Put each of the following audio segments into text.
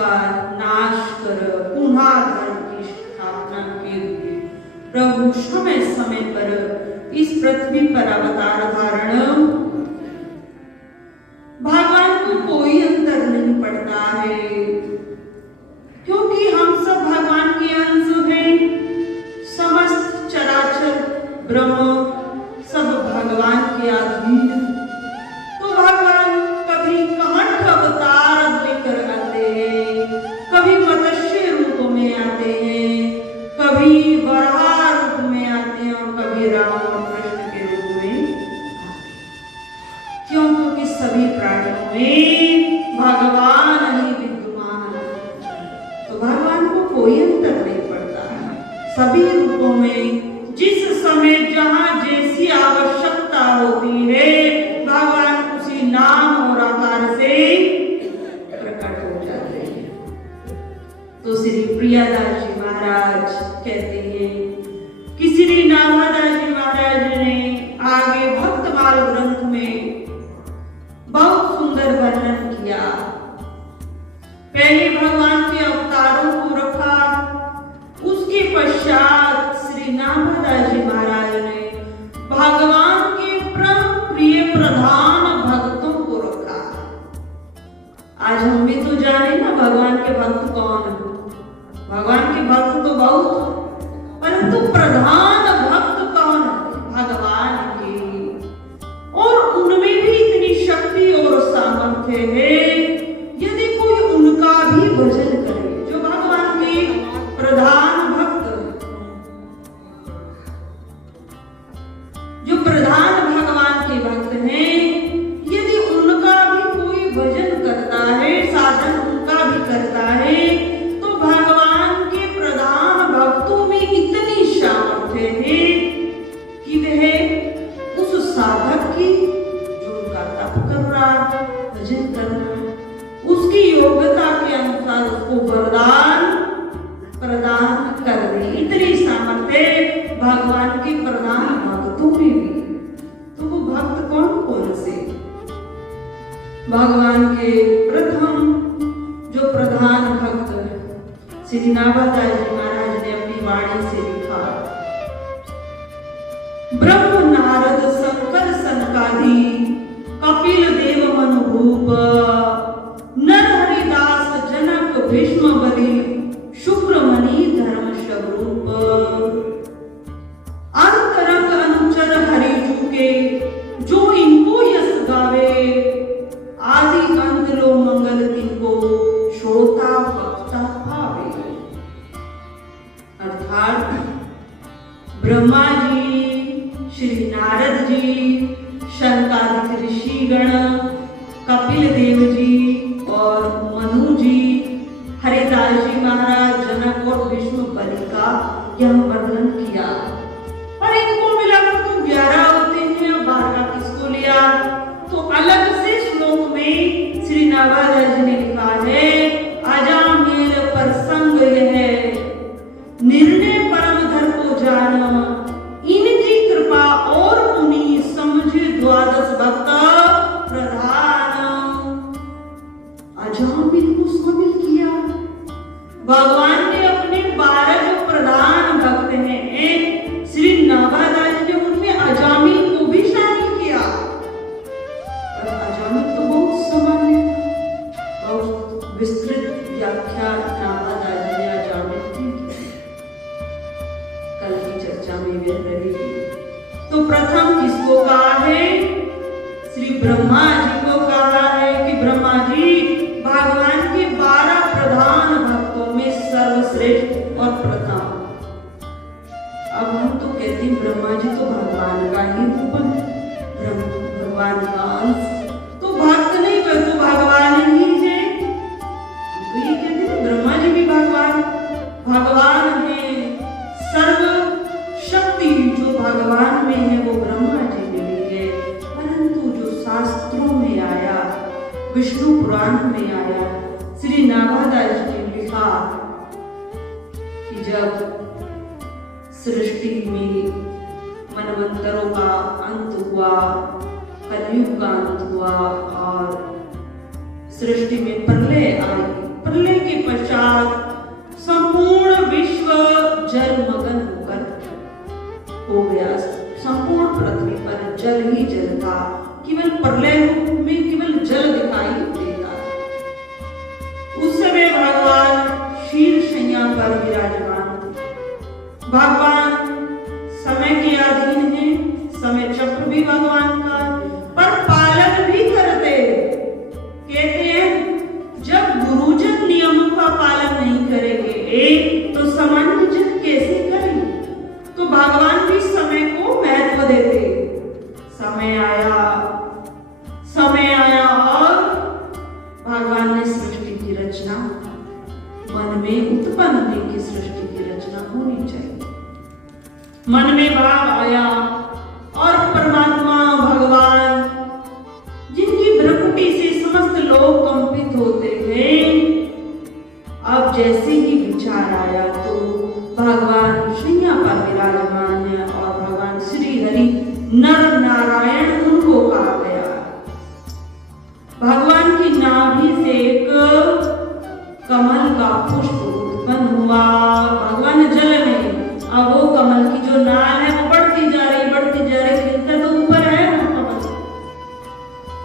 का नाश कर पुनः धर्म की स्थापना के लिए प्रभु समय समय पर इस पृथ्वी पर अवतार धारण। भगवान को कोई अंतर नहीं पड़ता है, क्योंकि हम सब भगवान के अंश हैं। समस्त चराचर ब्रह्म सब भगवान के अधीन। तो भगवान कभी कमठ अवतार लेकर आते हैं, कभी मत्स्य रूप में आते हैं, कभी वराह रूप में आते हैं और कभी राम और कृष्ण के रूप में। क्यों? क्योंकि सभी प्राणियों में भगवान ही विद्यमान है। तो भगवान को कोई अंतर नहीं पड़ता है। सभी रूपों में जिस समय जहां जैसी आवश्यकता होती है, भगवान उसी नाम और आकार से प्रकट हो जाते हैं। तो श्री प्रियादास जी महाराज कहते हैं कि श्री नाभादास जी महाराज ने आगे भक्तमाल ग्रंथ में बहुत सुंदर वर्णन किया। पहले भगवान के अवतारों को रखा, उसके पश्चात श्री नाभादास जी महाराज ने भगवान के परम प्रिय प्रधान भक्तों को रखा। आज हम भी तो जाने ना भगवान के भक्त कौन है। भगवान के भक्त तो बहुत, परंतु प्रधान भक्त कौन है? भगवान के। और उनमें भी इतनी शक्ति और सामर्थ्य है, यदि कोई उनका भी भजन करे, जो भगवान के प्रधान भक्त, जो प्रधान भगवान के भक्त हैं, यदि उनका भी कोई भजन करता है, साधन उनका भी करता है, तो भगवान के प्रधान भक्तों में इतनी सामर्थ्य है कि वह उस साधक की, जो उनका तप कर रहा, भजन करना, उसकी योग्यता के अनुसार उसको वरदान प्रदान कर दे। इतनी सामर्थ्य भगवान के प्रधान भक्तों में भी। तो वो भक्त कौन कौन से? भगवान के प्रथम जो प्रधान भक्त श्री नाभादास जी महाराज ने अपनी वाणी से लिखा, ब्रह्म नारद शंकर सनकादि कपिल देव मनुभूप, नर हरिदास जनक भीष्म बलि शुक्रमणि धर्म स्वरूप, अंतरंग अनुचर हरि के जो इनको यश गावे, आदि अंत लो मंगल तिनको श्रोता वक्ता भावे। अर्थात ब्रह्मा जी, श्री नारद जी, शंकादिक ऋषिगण, कपिल देव जी और मनु जी, हरिदास जी महाराज, जनक और भीष्म बलि का यह वर्णन किया। और इनको मिलाकर तो 11 होते हैं। 12 किसको लिया? तो अलग से श्लोक में श्री नाभादास जी ने लिखा है, अजामेल प्रसंग यह निर्णय परम धर को जाना, इनकी कृपा और उन्हीं समझे द्वादश भक्त प्रधान। अजामिल को शामिल किया। भगवान ने अपने 12 जो प्रधान भक्त हैं, श्री नाभादास जी ने उनमें अजामिल को भी शामिल किया। और अजामिल तो बहुत सामान्य, बहुत विस्तृत व्याख्या नाभादास जी ने अजामिल की। कल की चर्चा में वे रहेगी। तो प्रथम किसको कहा है? श्री ब्रह्मा जी को कहा है कि ब्रह्मा जी भगवान के 12 प्रधान भक्तों में सर्वश्रेष्ठ और प्रथम। अब हम तो कहते हैं ब्रह्मा जी तो भगवान का ही रूप है, भगवान का अंश, तो भक्त नहीं कर तो भगवान ही है। तो ये कहते हैं ब्रह्मा जी भी भगवान है। सर्व शक्ति जो भगवान में है वो ब्रह्मा जी में भी है। परंतु जो शास्त्रों में आया, विष्णु पुराण में आया, श्री नाभादास जी ने लिखा कि जब सृष्टि में मनवंतरों का अंत हुआ, कलयुग का अंत हुआ और सृष्टि में प्रलय आई, प्रलय के पश्चात संपूर्ण विश्व जलमग्न होकर हो गया। संपूर्ण पृथ्वी पर जल ही जल था, केवल प्रलय रूप में केवल जल दिखाई देता। उस समय भगवान शील शैया पर विराजमान थे। भगवान समय के अधीन है, समय चक्र भी भगवान का, पर पालन भी करते। कहते हैं जब गुरुजन नियमों का पालन नहीं करेंगे तो सामान्य जन कैसे करेंगे? तो भगवान भी समय को महत्व देते। समय आया और भगवान ने सृष्टि की रचना, मन में उत्पन्न होने की सृष्टि की रचना होनी चाहिए। मन में भाव आया और परमात्मा भगवान जिनकी भ्रकुटी से समस्त लोग कंपित होते थे, अब जैसे ही विचार आया तो भगवान शैया पर विराजमान है और भगवान श्री हरि नर नारायण उनको कहा गया। भगवान की नाभि से एक कमल का पुष्प उत्पन्न हुआ। भगवान जल में, अब वो कमल की जो नाल है वो बढ़ती जा रही खिलता तो ऊपर है ना कमल।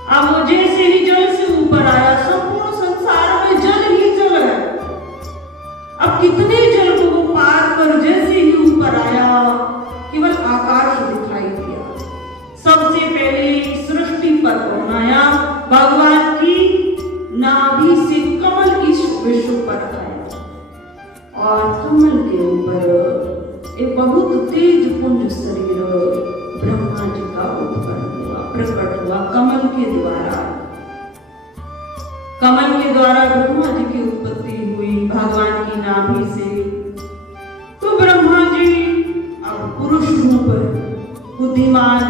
अब वो जैसे ही जल से ऊपर आया, संपूर्ण संसार में जल ही जल है। अब कितने जल को वो पार कर जैसे ही ऊपर आया, केवल आकाश दिखाई दिया। सबसे पहले सृष्टि पर बनाया भगवान की नाभि से कमल इस विश्व पर आया और कमल के ऊपर एक बहुत तेज पुंज शरीर ब्रह्मा जी का उत्पन्न हुआ, प्रकट हुआ कमल के द्वारा। कमल के द्वारा ब्रह्मा जी की उत्पत्ति हुई भगवान की नाभि से। तो ब्रह्मा जी अब पुरुष रूप बुद्धिमान,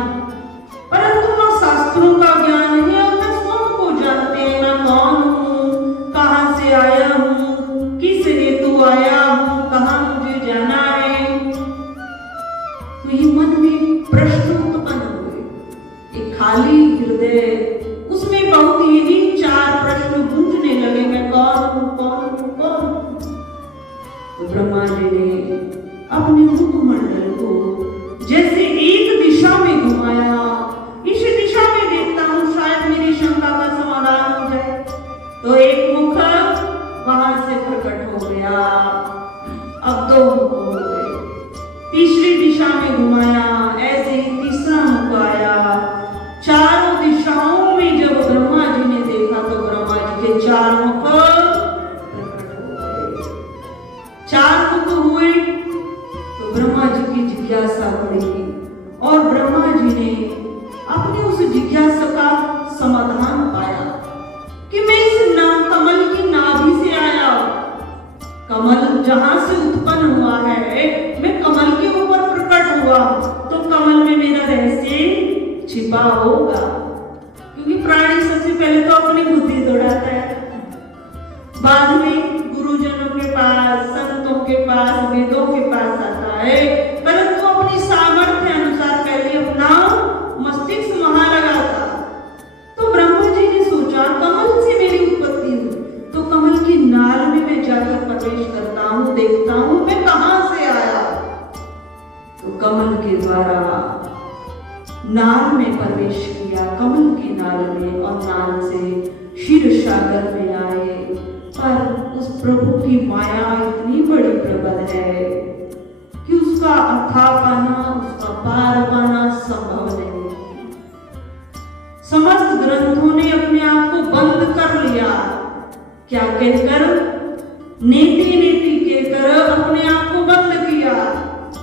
परंतु न शास्त्रों का ज्ञान है और न स्वयं को जानते हैं, मैं कौन हूँ, कहाँ से आया हूँ, किस हेतु आया हूँ, कहाँ मुझे जाना है। तो ये मन में प्रश्न उत्पन्न हुए, एक खाली हृदय, उसमें बहुत यही 4 प्रश्न गूंजने लगे, मैं कौन हूँ, कौन हूँ, कौन हूँ। तो ब्रह्मा जी ने अपने मुखमंडल को जैसे एक दिशा में घुमाया, इस दिशा में देखता हूँ शायद मेरी शंका का समाधान हो जाए। तो एक मुख वहां से प्रकट हो गया, अब 2 मुख हो गए। तीसरी दिशा में घुमाया, ऐसे ही तीसरा मुख आया। चारों दिशाओं में जब ब्रह्मा जी ने देखा तो ब्रह्मा जी के 4 मुख प्रकट हो गए। 4 मुख हुए तो ब्रह्मा जी की जिज्ञासा बढ़ी और ब्रह्मा जी ने अपनी उस जिज्ञासा का समाधान पाया कि मैं इस कमल की नाभि से आया। कमल जहां से उत्पन्न हुआ है, मैं कमल के ऊपर प्रकट हुआ, तो कमल में मेरा रहस्य छिपा होगा। क्योंकि प्राणी सबसे पहले तो अपनी बुद्धि दौड़ाता है, बाद में गुरुजनों के पास, संतों के पास, वेदों के पास आता है, परंतु अपनी सामर्थ्य अनुसार पहले अपना मस्तिष्क वहां लगाता। तो ब्रह्मा जी ने सोचा कमल से मेरी उत्पत्ति हुई, तो कमल की नाल में मैं जाकर प्रवेश करता हूँ, देखता हूँ मैं कहां से आया। तो कमल के द्वारा नाल में प्रवेश किया, कमल की नाल में, और नाल से क्षीर सागर में आए। पर उस प्रभु की माया इतनी बड़ी प्रबल है कि उसका अथा पाना, उसका पार पाना संभव नहीं। समस्त ग्रंथों ने अपने आप को बंद कर लिया, क्या कहकर? नेति नेति कहकर अपने आप को बंद किया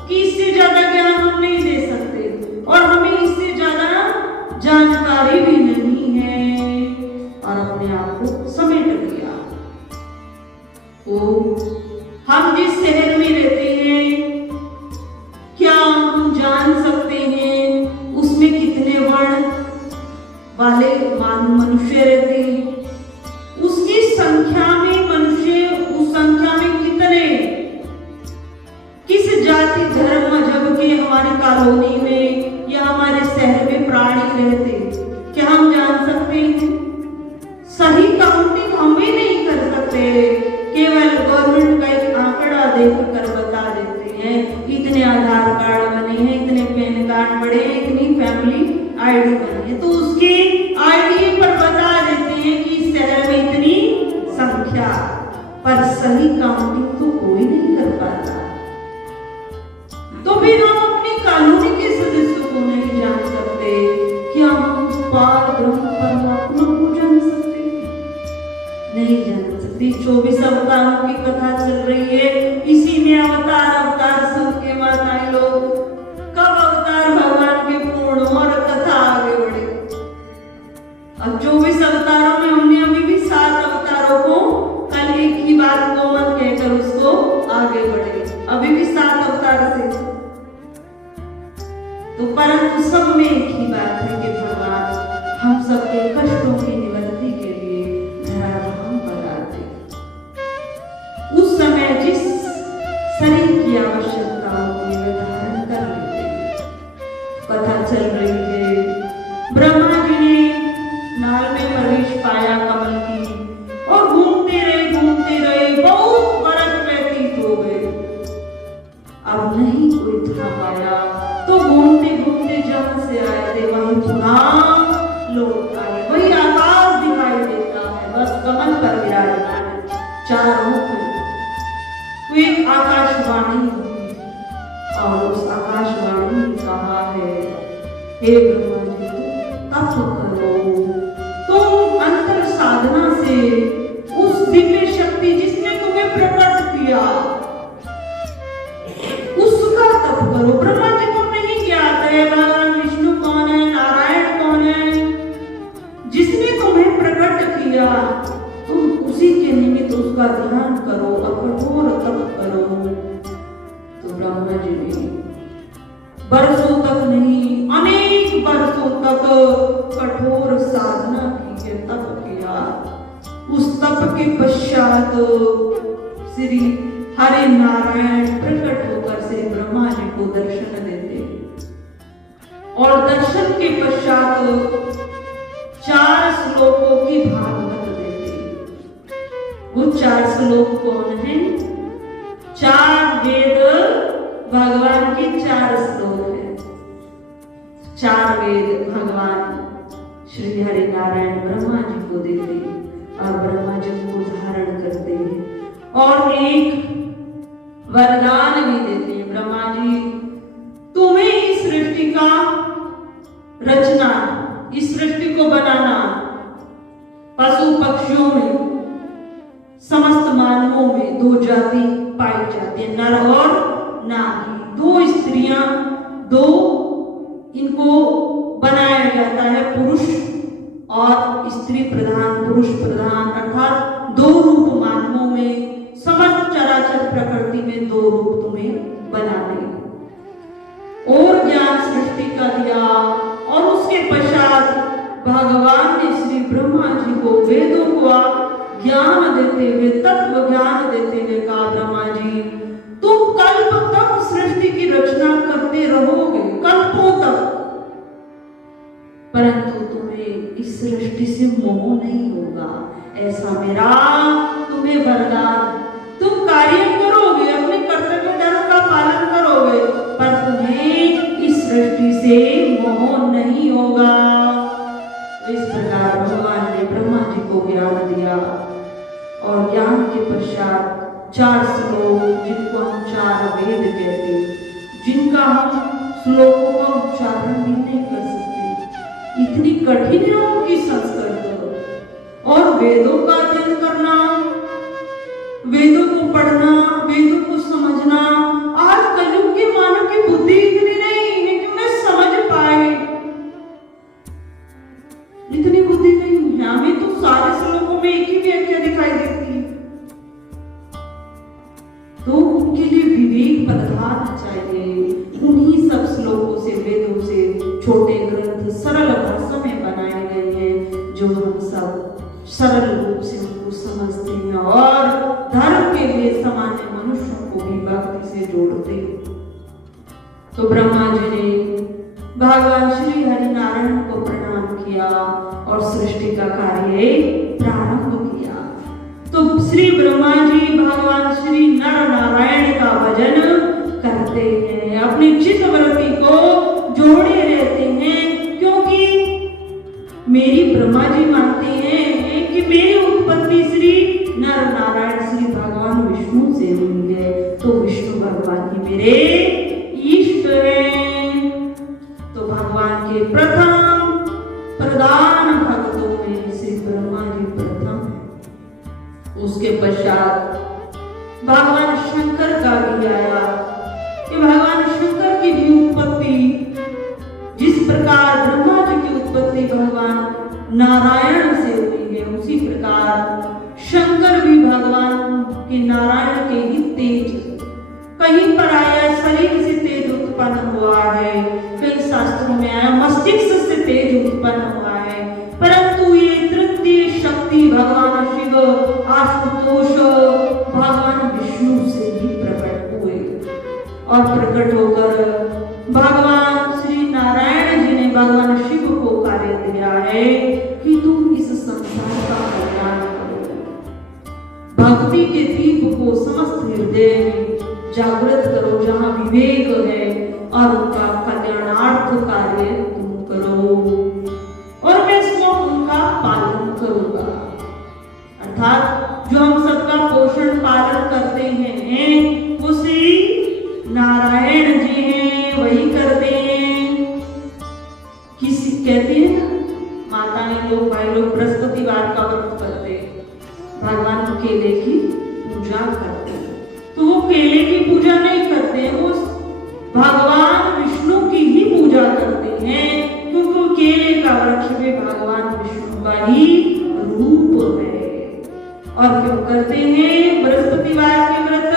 कि इससे ज्यादा ज्ञान हम नहीं दे सकते और हमें इससे ज्यादा जानकारी भी नहीं है, और अपने आप को समेट लिया। तो हम जिस शहर में रहते हैं, क्या हम जान सकते हैं उसमें कितने वर्ण वाले मनुष्य रहते हैं? उसकी संख्या में मनुष्य कार्ड पड़े, इतनी फैमिली आईडी बनी है, तो उसकी आईडी पर बता देते हैं कि इस शहर में इतनी संख्या, पर सही काउंटिंग तो कोई नहीं कर पाता। तो फिर हम अपनी कॉलोनी के सदस्यों को नहीं जान सकते, क्या हम पार ब्रह्म परमात्मा को जान सकते? नहीं जान सकते। 24 अवतारों की कथा चल रही है, इसी में अवतार सुन के माताएं लोग कब अवतार भगवान के पूर्ण और कथा आगे बढ़े। अब 24 अवतारों में हमने अभी भी 7 अवतारों को कल एक ही बात को मन कहकर उसको आगे बढ़े, अभी भी 7 अवतार से। तो परंतु सब में एक ही बात है कि भगवान हम सबके कष्टों की निवृत्ति के लिए धराधाम पर आते। उस समय जिस शरीर की आवश्यकता होती है धारण कर लेते। कथा चल रही है, ब्रह्मा जी ने नाल में प्रवेश पाया कमल की, और घूमते रहे, बहुत बरस व्यतीत हो गए। अब नहीं कोई था पाया, तो घूमते जहां से आए थे वहीं पुनः लौट आए। वही आकाश दिखाई देता है, बस कमल पर विराजमान चारों में। तो एक आकाशवाणी हुई, और उस आकाशवाणी ने कहा है, हे ब्रह्मा जी तप करो, तुम अंतर साधना से उस दिव्य शक्ति जिसने तुम्हें प्रकट किया उसका तप करो। ब्रह्मा जी को नहीं ज्ञात है भगवान विष्णु कौन है, नारायण कौन है, जिसने तुम्हें प्रकट किया तुम उसी के निमित्त उसका ध्यान करो और कठोर तप करो। तो ब्रह्मा जी ने बरसों तक नहीं, अनेक बरसों तक कठोर साधना की है, तप किया। उस तप के पश्चात श्री हरि नारायण प्रकट होकर श्री ब्रह्मा जी को दर्शन देते, और दर्शन के पश्चात 4 श्लोकों की भागवत देते। वो 4 श्लोक कौन है? 4 वेद भगवान के 4 श्लोक है। 4 वेद भगवान श्री हरि नारायण ब्रह्मा जी को देते और ब्रह्मा जी को धारण करते हैं, और एक वरदान भी देते हैं। ब्रह्मा जी तुम्हें इस सृष्टि का रचना, इस सृष्टि को बनाना, पशु पक्षियों में, समस्त मानवों में 2 जाति पाई जाती है, नर और नारी। 2 स्त्रियां, 2 इनको बनाया जाता है, पुरुष और स्त्री प्रधान, पुरुष प्रधान, अर्थात 2 रूप मानवों में, समस्त चराचर प्रकृति में 2 रूप तुम्हें बनाने और ज्ञान सृष्टि का दिया। और उसके पश्चात भगवान ने श्री ब्रह्मा जी को वेदों को ज्ञान देते हुए, तत्व ज्ञान देते हुए कहा, ब्रह्मा जी तुम कल्प तक सृष्टि की रचना करते रहोगे, कल्पों तक, परंतु तुम्हें इस सृष्टि से मोह नहीं होगा, ऐसा मेरा तुम्हें वरदान। तुम कार्य करोगे, अपने कर्तव्य धर्म का पालन करोगे, पर तुम्हें इस सृष्टि से मोह नहीं होगा। इस प्रकार भगवान ने ब्रह्मा जी को ज्ञान दिया, और ज्ञान के पश्चात 4 श्लोक, जिनको हम 4 वेद कहते, जिनका हम श्लोकों का उच्चारण भी नहीं कर सकते, इतनी कठिन है उनकी संस्कृत। और वेदों का अध्ययन करना, वेदों को पढ़ना, वेदों को समझना, आज कलयुग के मानव की बुद्धि इतनी नहीं है कि उन्हें समझ पाए, इतनी बुद्धि नहीं है। हमें तो सारे श्लोकों में एक ही व्याख्या दिखाई देती है, तो उनके लिए विवेक बदलाना चाहिए। उन्हीं सब श्लोकों से, वेदों से छोटे ग्रंथ सरल भाषा में बनाए गए हैं, जो हम सब सरल रूप से उनको समझते हैं और धर्म के लिए सामान्य मनुष्यों को भी भक्ति से जोड़ते हैं। तो ब्रह्मा जी ने भगवान श्री हरि नारायण को प्रणाम किया और सृष्टि का कार्य प्रारंभ किया। तो श्री ब्रह्मा जी भगवान श्री नर नारायण का भजन करते हैं, अपनी चित्तवृत्ति को जो ब्रह्मा जी मानते हैं कि मेरी उत्पत्ति श्री नर नारायण श्री भगवान विष्णु से हुई है, तो विष्णु भगवान ही मेरे इष्ट हैं। तो भगवान के प्रथम प्रधान भक्तों में श्री ब्रह्मा जी प्रथम है। उसके पश्चात भगवान शंकर का भी आया कि भगवान शंकर की भी उत्पत्ति जिस प्रकार ब्रह्मा जी की उत्पत्ति भगवान नारायण से हुई है, उसी प्रकार शंकर भी भगवान के नारायण के ही तेज कहीं पर आया शरीर से तेज उत्पन्न हुआ है, कई शास्त्रों में आया मस्तिष्क से तेज उत्पन्न हुआ है, परंतु ये तृतीय शक्ति भगवान शिव आशुतोष भगवान विष्णु से ही प्रकट हुए और प्रकट होकर भगवान श्री नारायण जी ने भगवान शिव को कार्य दिया है कि तुम इस संसार का कल्याण करो। भक्ति के दीप को समस्त हृदय में जागृत करो जहाँ विवेक है और उनका कल्याणार्थ कार्य तुम करो और मैं स्वयं उनका पालन करूंगा। अर्थात जो हम सबका पोषण पालन करते हैं वो श्री नारायण जी हैं, वही करते हैं। किसी कहते हैं ना माताएं लोग भाई लोग बृहस्पतिवार का व्रत करते हैं, भगवान केले की पूजा करते हैं, तो वो केले की पूजा नहीं करते, वो भगवान विष्णु की ही पूजा करते हैं, क्योंकि केले का वृक्ष भी भगवान विष्णु का ही रूप है। और क्यों करते हैं बृहस्पतिवार के व्रत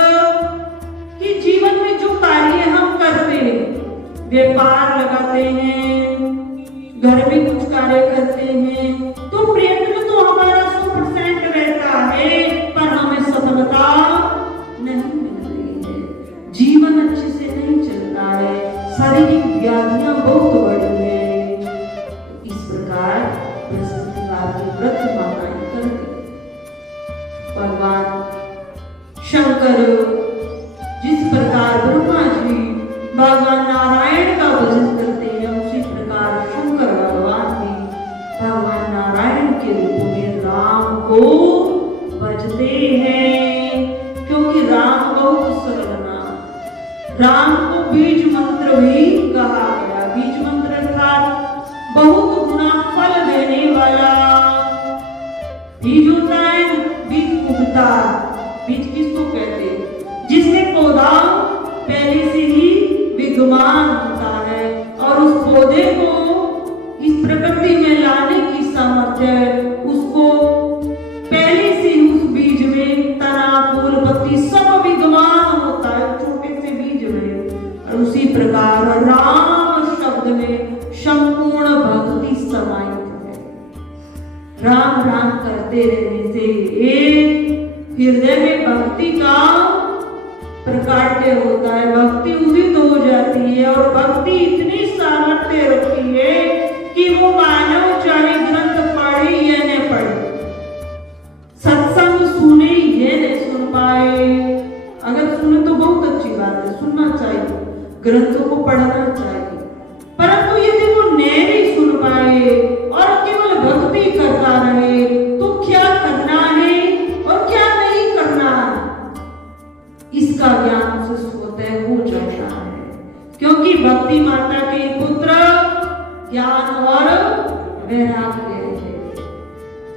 कि जीवन में जो कार्य हम करते हैं, व्यापार लगाते हैं, घर में कुछ कार्य करते हैं, तो प्रयत्न तो हमारा 100% रहता है, पर हमें सफलता नहीं मिल रही है, जीवन अच्छे से नहीं चलता है, शारीरिक व्याधियां बहुत बढ़ी है। इस प्रकार बृहस्पतिवार के व्रत माताएं करती। भगवान शंकर जिस प्रकार ब्रह्मा जी भगवान नारायण का भजन करते हैं, उसी प्रकार शंकर भगवान भी भगवान नारायण के रूप में राम को भजते हैं, क्योंकि राम बहुत सरल नाम। राम को बीज मंत्र भी कहा गया। बीज मंत्र अर्थात बहुत गुना फल देने वाला। बीज होता है, बीज उगता। बीज किसको कहते हैं? जिसमें पौधा पहले से ही विद्यमान होता है और उस पौधे को इस प्रकृति में लाने की सामर्थ्य है, उसको पहले से उस बीज में तना फूल पत्ती सब विद्यमान होता है छोटे से बीज में। और उसी प्रकार राम शब्द में संपूर्ण भक्ति समाहित है। राम राम करते रहने से एक हृदय में भक्ति का प्रकाट्य होता है, भक्ति उदित हो जाती है और भक्ति इतनी सामर्थ्य रखती है कि वो मानव चाहे ग्रंथ पढ़े या न पढ़े, सत्संग सुने या न सुन पाए। अगर सुने तो बहुत अच्छी बात है, सुनना चाहिए, ग्रंथों को पढ़ना चाहिए, परंतु यदि वो नहीं सुन पाए और केवल भक्ति करता रहे तो क्या करना है और क्या नहीं करना है, इसका ज्ञान उसे स्वतः हो जाता है। क्योंकि भक्ति माता के पुत्र ज्ञान और वैराग्य है।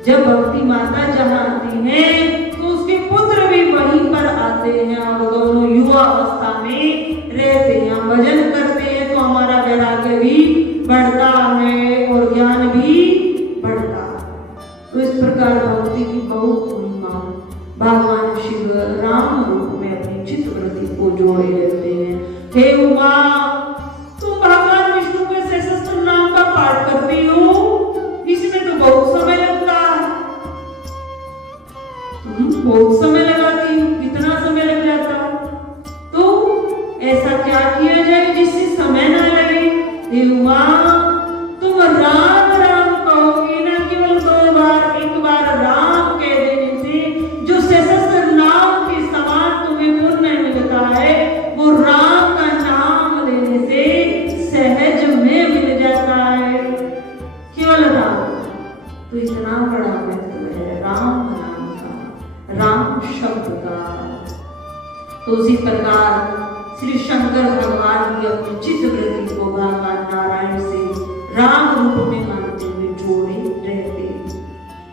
जब भक्ति माता जहाँ आती है तो उसके पुत्र भी वहीं पर आते हैं और दोनों युवा अवस्था में रहते हैं, भजन करते हैं, तो हमारा वैराग्य भी बढ़ता है और ज्ञान भी बढ़ता है। तो इस प्रकार भक्ति की बहुत महिमा भगवान शिव राम रूप में अपनी चित्तवृत्ति को जोड़े रहते हैं। हे उमा, तुम भगवान विष्णु के सहस्त्र नाम का पाठ करती हो, इसमें तो बहुत समय लगता है। बहुत समय लगाती हो, कितना समय लग जाता है, तो ऐसा क्या किया जाए जिससे समय ना लगे। हे उमा, तुम राम राम कहोगे ना, केवल 2 बार, 1 बार राम कह देने से जो सहस्त्र नाम के समान तुम्हें पुण्य मिलता है, वो राम का नाम तो उसी प्रकार श्री शंकर भगवान भी अपनी चित्तवृत्ति को भगवान नारायण से राम रूप में मानते हुए जोड़े रहते हैं।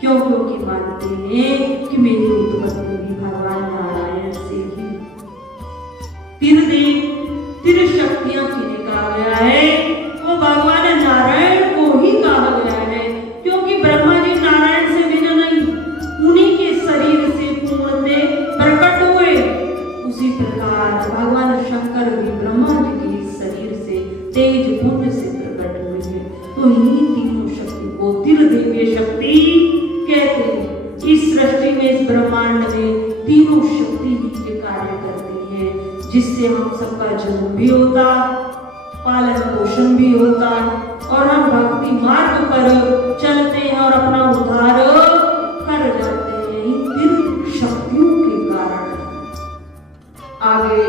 क्यों? क्योंकि मानते हैं कि मेरी उत्पत्ति भी भगवान नारायण से ही। तिर शक्तियां किन्हें कहा गया है? वो भगवान नारायण को ही कहा गया है, क्योंकि ब्रह्मा जी नारायण से भिन्न नहीं, उन्हीं के शरीर से पूर्णतः प्रकट हुए। उसी प्रकार भगवान शंकर भी ब्रह्मा जी के शरीर से तेज पुण्य से प्रकट हुए हैं। तो इन्हीं तीनों शक्ति को त्रिदेवीय शक्ति कहते हैं। इस सृष्टि में, इस ब्रह्मांड में तीनों शक्ति ही के कार्य करती है, जिससे हम सबका जन्म भी होता, पालन पोषण भी होता और हम भक्ति मार्ग पर चलते हैं और अपना उद्धार कर जाते हैं इन तीन शक्तियों के कारण। आगे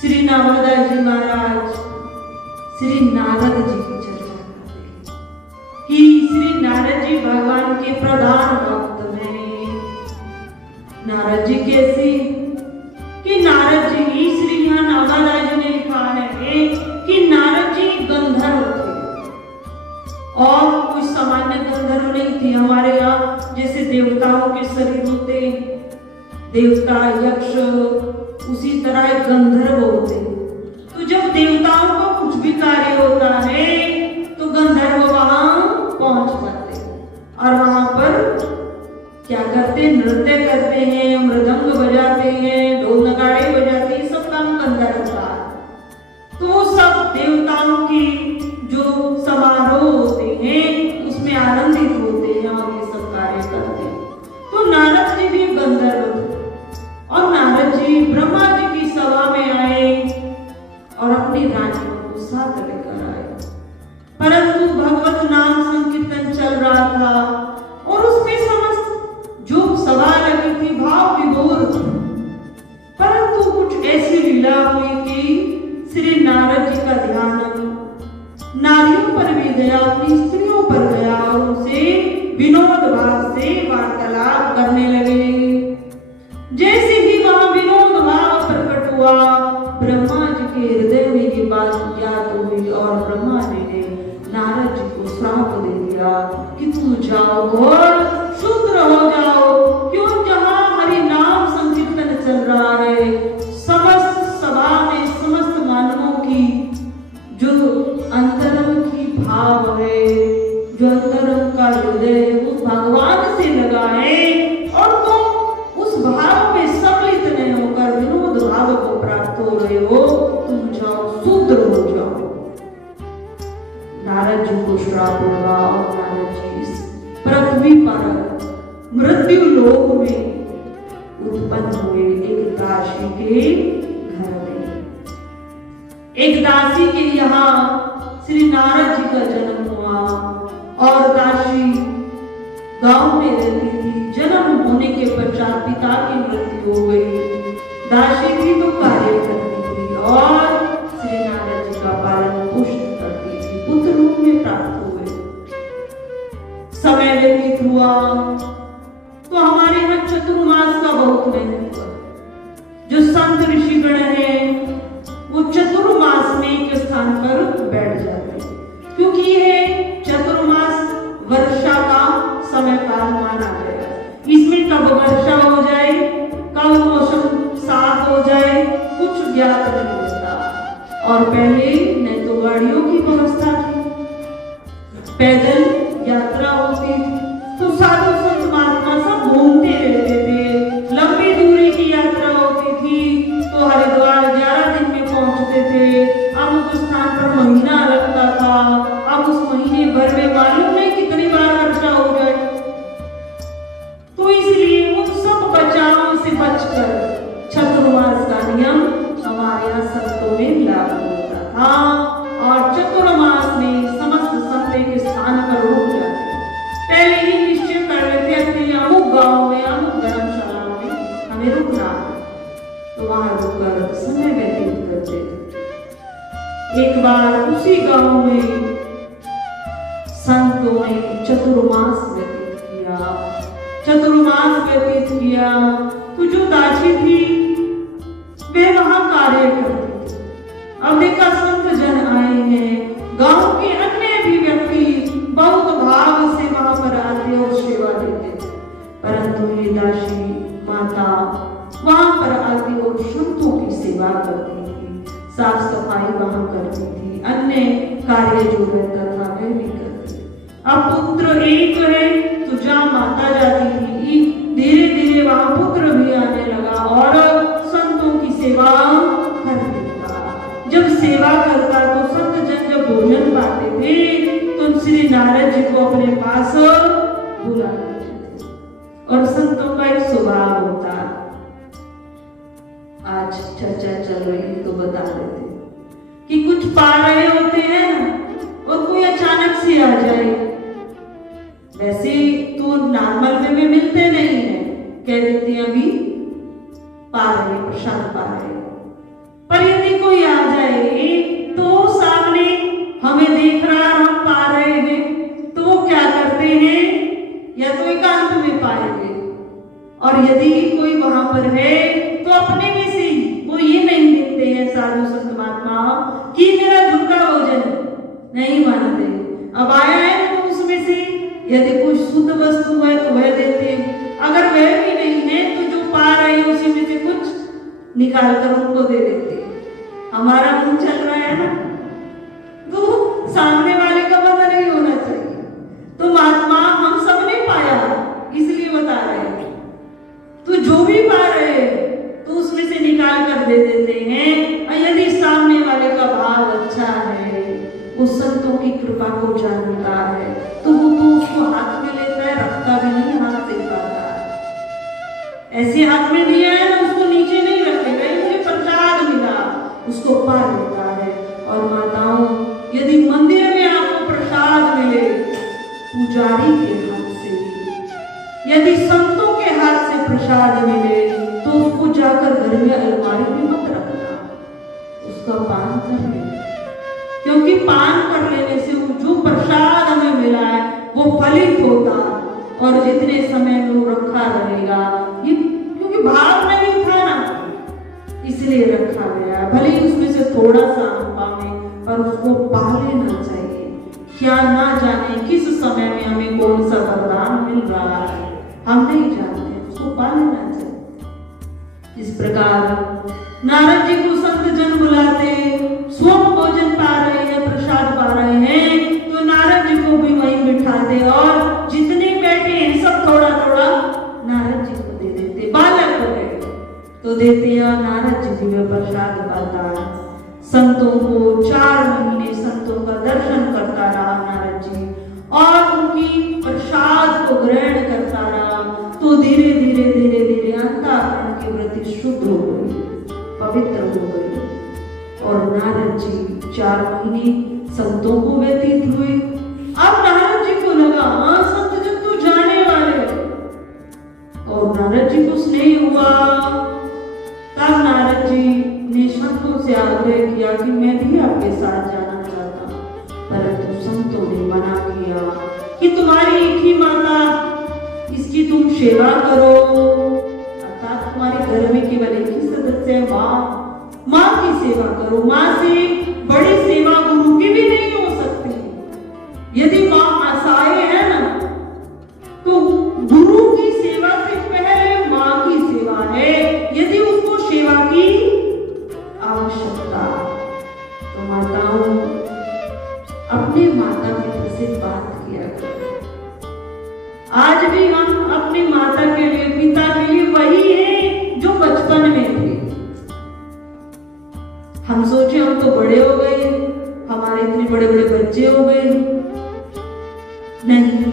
श्री नामदास जी महाराज श्री नारद जी की चर्चा करते हैं कि श्री नारद जी भगवान के प्रधान भक्त हैं। नारद जी कैसे? कि नारद जी, श्री यहाँ नामदास जी ने लिखा है कि नारद जी गंधर्व थे और कोई सामान्य गंधर्व नहीं थे। हमारे यहाँ जैसे देवताओं के शरीर होते, देवता यक्ष, उसी तरह एक गंधर्व होते। तो जब देवताओं का कुछ भी कार्य होता है तो गंधर्व वहां पहुंच जाते और वहां पर क्या करते? नृत्य करते हैं, मृदंग बजाते हैं, ढोल नगाड़े बजाते हैं, सब काम गंधर्व का। तो सब देवताओं की जो समारोह होते हैं उसमें आनंदित होते हैं और ये सब कार्य करते हैं। तो नारद जी भी गंधर्व थे और नारद जी ब्रह्मा जी की सभा में आए और अपनी रानियों को साथ लेकर आए। परंतु भगवत नाम संकीर्तन चल रहा था और उसमें समस्त जो सभा लगी थी भाव विभोर थी। परंतु कुछ ऐसी लीला हुई कि श्री नारद जी का ध्यान नारियों पर भी गया, अपनी स्त्रियों पर गया और उनसे विनोद भाव से वार्तालाप करने लगे। जैसे ही वहां विनोद भाव प्रकट हुआ, ब्रह्मा जी के हृदय में ये बात ज्ञात हुई और ब्रह्मा जी ने नारद जी को श्राप दे दिया कि तुम जाओ और शूद्र हो जाओ। क्यों? जहां हरि नाम संकीर्तन चल रहा है, समस्त सभा में समस्त मानवों की जो अंतरंग की भाव है, जो अंतरंग का हृदय है, उस भगवान से लगा है और तुम उस भाव में सम्मिलित नहीं होकर विनोद भाव को प्राप्त हो रहे हो, तुम जाओ शूद्र हो जाओ। नारद जी को श्राप हुआ और नारद जी पृथ्वी पर मृत्यु लोक में उत्पन्न हुए एक दासी के घर में। एक दासी के यहाँ श्री नारद जी का जन्म हुआ और दासी गांव में रहती थी। जन्म होने के पश्चात पिता की मृत्यु हो गई। दासी भी तो कार्य करती थी और श्री नारद जी का पालन पोषण करती थी। पुत्र रूप में प्राप्त हुए। समय व्यतीत हुआ तो हमारे यहाँ चतुर्मास का बहुत महत्व है। जो संत ऋषिगण हैं वो चतुर्मास में एक स्थान पर बैठ जाते हैं, क्योंकि यह चतुर्मास वर्षा का समय काल माना गया। इसमें कब वर्षा हो जाए, कब मौसम साफ हो जाए, कुछ ज्ञात नहीं होता। और पहले न तो गाड़ियों की व्यवस्था थी, पैदल यात्रा होती थी, तो साधु संत महात्मा सब घूमते रहते थे। लंबी दूरी की यात्रा होती थी तो हरिद्वार 11 दिन में पहुंचते थे। अब उस स्थान पर महीना लगता था। अब उस महीने भर में मालूम नहीं कितनी बार वर्षा हो जाए। तो इसलिए उन सब बचावों से बचकर चतुर्मास का नियम हमारे यहाँ संतों में लागू होता था और चतुर्मास में समस्त संत एक स्थान पर रुक जाते। पहले ही निश्चय कर लेते अपने अमुक गांव में, अमुक धर्मशाला में हमें रुकना, तो वहां रुककर समय व्यतीत करते थे। एक बार उसी गांव में संतों ने चतुर्मास व्यतीत किया। तो जो दासी थी वे वहां कार्य करते थे। अब देखा संत जन आए हैं, गांव के अन्य भी व्यक्ति बहुत भाव से वहां पर आते और सेवा देते थे, परंतु ये दासी माता वहां पर आती और संतों की सेवा करती थी, साफ सफाई वहां करती थी, अन्य कार्य जो रहता था वह भी करती। अब पुत्र एक है तो जहाँ माता जाती थी, धीरे धीरे वहां पुत्र भी आने लगा और संतों की सेवा करने लगा। जब सेवा करता तो संत जन जब भोजन पाते थे तो श्री नारद जी को अपने पास बुला लेते थे। और संतों का एक स्वभाव होता, आज चर्चा चल रही तो बता देते कि कुछ पा रहे होते हैं ना और कोई अचानक से आ जाए, वैसे तो नॉर्मल वे में मिलते नहीं है, कह देते हैं अभी पा रहे प्रसाद पा रहे, पर यदि कोई आ जाए तो सामने हमें देख रहा हम पा रहे हैं तो वो क्या करते हैं, या तो एकांत में पाएंगे, और यदि कोई वहां पर है तो अपने में से वो ये नहीं देखते हैं साधु संत महात्मा कि मेरा झुका भोजन नहीं मानते, अब आया है तो उसमें से यदि कोई शुद्ध वस्तु है तो वह देते हैं, अगर वह भी नहीं है तो जो पा रहे हैं उसी में से कुछ निकाल कर उनको दे देते हैं। हमारा मुंह चल रहा है ना, तो सामने वाले का पता नहीं होना चाहिए। तो महात्मा हम सब ने पाया इसलिए बता रहे हैं, तो जो भी पा रहे हैं तो उसमें से निकाल कर दे देते हैं। और यदि सामने वाले का भाव अच्छा है, वो संतों की कृपा को जानता है, तो वो तो उसको हाथ में लेता है, रखता भी नहीं, हाथ से पाता है। ऐसे हाथ में दिया है ना, उसको नीचे नहीं रखेगा, मुझे प्रसाद मिला, उसको पा लेता है। और माताओं, यदि मंदिर में आपको प्रसाद मिले पुजारी के हाथ से, यदि संतों के हाथ से प्रसाद मिले तो उसको जाकर घर में अलमारी में मत रखना, उसका पान कर लेना, क्योंकि पान कर लेने से वो जो प्रसाद हमें मिला है वो फलित होगा और जितने समय में वो रखा रहेगा, ये क्योंकि भाव नहीं था ना इसलिए रखा गया है। भले ही उसमें से थोड़ा सा हम पावे पर उसको पा लेना चाहिए, क्या ना जाने किस समय में हमें कौन सा वरदान मिल रहा है, हम नहीं जानते, उसको पा लेना चाहिए। इस प्रकार नारद जी को संत जन बुलाते, स्वयं भोजन पा रहे हैं, प्रसाद पा रहे हैं, तो नारद जी को भी वहीं बिठाते और जितने बैठे हैं सब थोड़ा थोड़ा नारद जी को दे देते, बालक हो गए तो देते हैं, नारद जी भी प्रसाद पाता है। संतों को 4 महीने संतों का दर्शन करता रहा नारद जी और उनकी प्रसाद को ग्रहण करता रहा, तो धीरे धीरे धीरे धीरे अंतःकरण की वृत्ति शुद्ध हो गई, पवित्र हो गई और नारद जी 4 महीने संतों को व्यतीत हुए। अब नारद जी को लगा संत जन तो जाने वाले, और नारद जी को स्नेह हुआ। तब नारद जी ने संतों से आग्रह किया कि मैं भी आपके साथ जाना चाहता हूँ, परंतु संतों ने मना किया कि तुम्हारी एक ही माता, इसकी तुम सेवा करो, अर्थात तुम्हारे घर में केवल एक ही सदस्य है माँ की सेवा करो, माँ से बड़ी सेवा गुरु की भी नहीं हो सकती। यदि माँ असहाय है ना तो गुरु की सेवा से पहले माँ की सेवा है, यदि उसको सेवा की आवश्यकता, तो माताओं अपने माता पिता से बात किया करें। आज भी हम अपने माता के लिए, पिता के लिए वही हैं जो बचपन में थे। हम सोचे हम तो बड़े हो गए, हमारे इतने बड़े बड़े बच्चे हो गए, नहीं,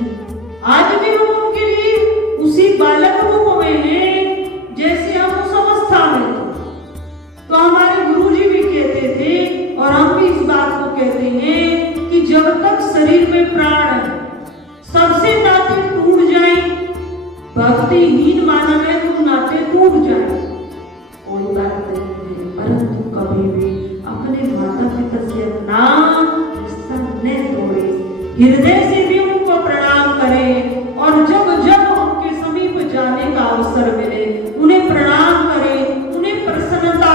आज भी हम उनके लिए उसी बालक रूप में हैं जैसे हम उस अवस्था में थे। तो हमारे गुरुजी भी कहते थे और हम भी इस बात को कहते हैं कि जब तक शरीर में प्राण है, सबसे नाते टूट जाए, भक्तिहीन मानव है तो नाते टूट जाए, कोई बात नहीं है, परंतु कभी भी अपने माता पिता से अपना रिश्ता न तोड़े, हृदय से भी उनको प्रणाम करें और जब जब उनके समीप जाने का अवसर मिले उन्हें प्रणाम करें, उन्हें प्रसन्नता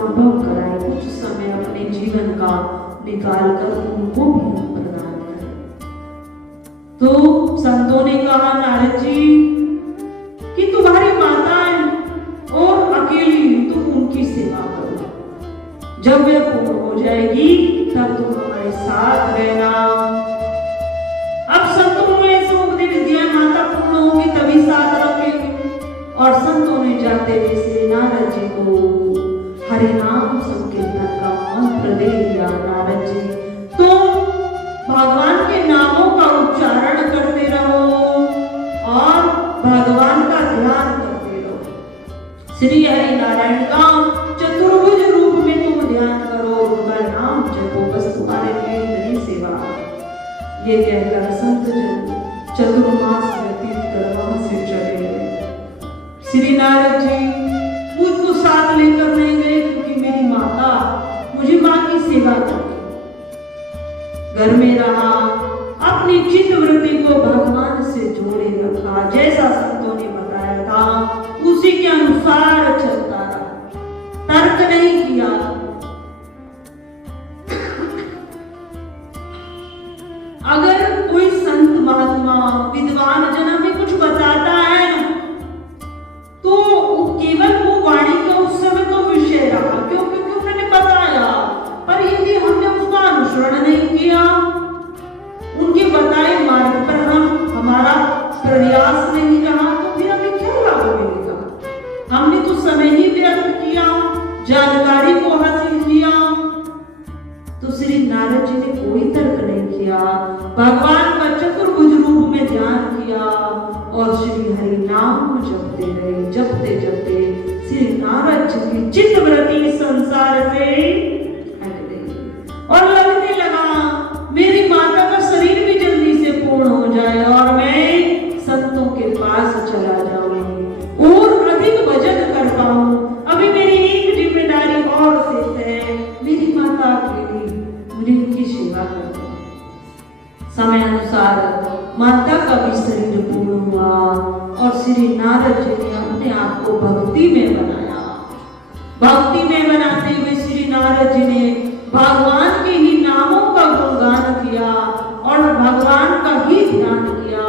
अनुभव कराए, कुछ समय अपने जीवन का निकाल कर उनको भी हम प्रदान करें। तो संतों ने कहा, नारद जी कि तुम्हारी माता है और अकेली तुम उनकी सेवा करो, जब वे पूर्ण हो जाएगी तब तुम हमारे साथ रहना। अब संतों ने ऐसे उपदेश दिया, माता पूर्ण होगी तभी साथ रखेंगे। और संतों ने जाते हुए श्री नारद जी को हरि नाम संकीर्तन का मंत्र दे दिया। नारद जी तुम भगवान के नामों का उच्चारण करते रहो और भगवान का ध्यान करते रहो। श्री हरि नारायण का चतुर्भुज रूप में तुम ध्यान करो, उनका नाम जपो, बस तुम्हारे लिए इतनी सेवा। ये कहकर संत जन चतुर्मास व्यतीत कर वहां से चले गए। श्री नारद जी मुझको साथ लेकर नहीं गए क्योंकि मेरी माता मुझे मां की सेवा करती, घर में रहा, अपनी चित्त वृत्ति को भगवान से जोड़े रखा, जैसा संतों ने बताया था उसी के अनुसार चलता रहा, तर्क नहीं किया। अगर कोई संत महात्मा विद्वान जन हमें कुछ बताता है तो केवल वो वाणी का उस समय तो विषय रहा, क्योंकि उन्होंने बताया, पर यदि हमने उसका अनुसरण नहीं किया, उनके बताए मार्ग पर हमारा प्रयास नहीं रहा, तो फिर हमें क्या लाभ मिलेगा? हमने तो समय ही व्यर्थ किया, जानकारी को हासिल किया। तो श्री नारद जी ने कोई तर्क नहीं किया, भगवान का चतुर्भुज रूप में ध्यान किया और श्री हरि नाम जपते रहे। जपते जपते श्री नारद जी की चित्तवृत्ति संसार से हट गई और लगने लगा मेरी माता का शरीर भी जल्दी से पूर्ण हो जाए और मैं संतों के पास चला जाऊं और अधिक भजन कर पाऊं। अभी मेरी एक जिम्मेदारी और शेष है, मेरी माता अकेली, मुझे उनकी सेवा करनी। समय अनुसार माता का भी शरीर पूर्ण हुआ और श्री नारद जी ने अपने आप को भक्ति में बनाया। भक्ति में बनाते हुए श्री नारद जी ने भगवान के ही नामों का गुणगान किया और भगवान का ही ध्यान किया।